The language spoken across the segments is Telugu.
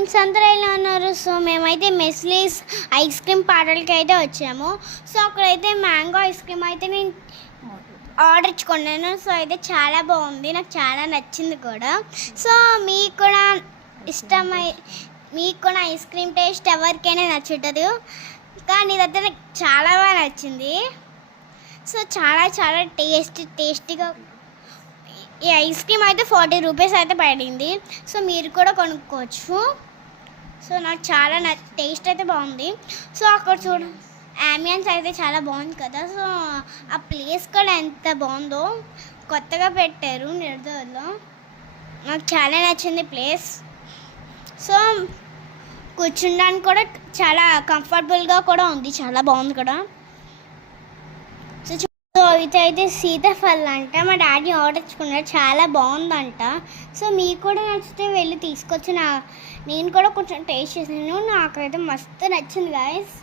ఫ్రెండ్స్ అందరూ ఎలా ఉన్నారు? సో మేమైతే మెస్లీస్ ఐస్ క్రీమ్ పార్లర్కి అయితే వచ్చాము. సో అక్కడైతే మ్యాంగో ఐస్ క్రీమ్ అయితే నేను ఆర్డర్ ఇచ్చుకున్నాను. సో అయితే చాలా బాగుంది, నాకు చాలా నచ్చింది కూడా. సో మీకు కూడా ఇష్టమై మీకు కూడా ఐస్ క్రీమ్ టేస్ట్ ఎవరికైనా నచ్చుతుంది, కానీ ఇదైతే నాకు చాలా బాగా నచ్చింది. సో చాలా చాలా టేస్టీగా ఈ ఐస్ క్రీమ్ అయితే 40 రూపీస్ అయితే పడింది. సో మీరు కూడా కొనుక్కోవచ్చు. సో నాకు చాలా టేస్ట్ అయితే బాగుంది. సో అక్కడ అంబియన్స్ అయితే చాలా బాగుంది కదా. సో ఆ ప్లేస్ కూడా ఎంత బాగుందో, కొత్తగా పెట్టారు నిర్దోలో. నాకు చాలా నచ్చింది ప్లేస్. సో కూర్చుండానికి కూడా చాలా కంఫర్టబుల్గా కూడా ఉంది, చాలా బాగుంది కూడా. సో అయితే సీతాఫలం అంట, మా డాడీ ఆర్డర్ ఇచ్చుకున్నాడు, చాలా బాగుందంట. సో మీకు కూడా నచ్చితే వెళ్ళి తీసుకొచ్చి నేను కూడా కొంచెం టేస్ట్ చేసాను, నాకైతే మస్తు నచ్చింది గాయస్.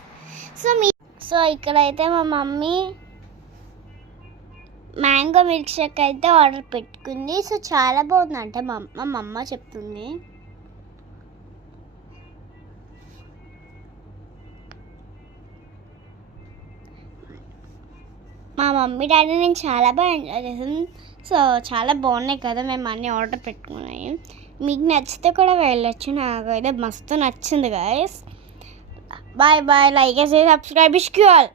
సో ఇక్కడైతే మా మమ్మీ మ్యాంగో మిల్క్ షేక్ అయితే ఆర్డర్ పెట్టుకుంది. సో చాలా బాగుందంట మా అమ్మ చెప్తుంది. మా మమ్మీ డాడీ నేను చాలా బాగా ఎంజాయ్ చేసాను. సో చాలా బాగున్నాయి కదా, మేము అన్నీ ఆర్డర్ పెట్టుకున్నాయి. మీకు నచ్చితే కూడా వెళ్ళొచ్చు, నాకైతే మస్తు నచ్చింది గాయస్. బాయ్ బాయ్, లైక్ చేసి సబ్స్క్రైబ్ చేసుకోవాలి.